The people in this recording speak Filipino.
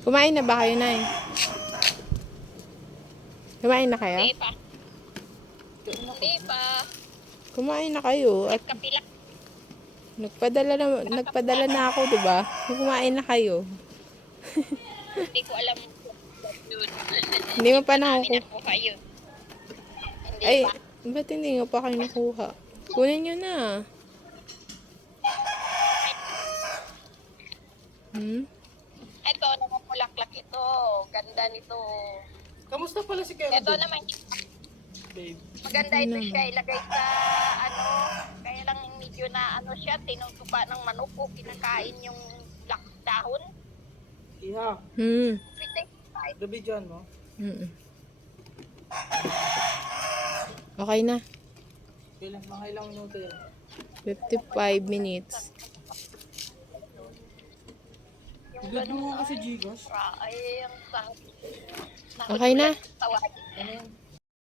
Kumain na ba kayo, Nay? Kumain na kayo? Hindi pa. Hindi pa. Kumain na kayo at Kapilak. nagpadala na ako, 'di ba? Kumain na kayo. Hindi ko alam yun. Hindi mo pa namin nakukuha. nakuha yun. Hindi Ay, pa. ba't hindi nga pa kayo nakuha? Kunin nyo na. Hmm? Ito naman bulaklak ito. Ganda nito. Kamusta pala si Kevin? Ito naman. Babe. Maganda ito siya. Ilagay sa ano. Kaya lang medyo na ano siya. Tinutupa ng manok o kinakain yung dahon. Iha, Hmm. nabidyoan mo? Mm. Okay na. Kailan, mga ilang minuto yan? 55 minutes. Yung Bigyan mo ganun. nga kasi Gcash. Ay, ang sahod. Okay na. Tawagin. Ano yan?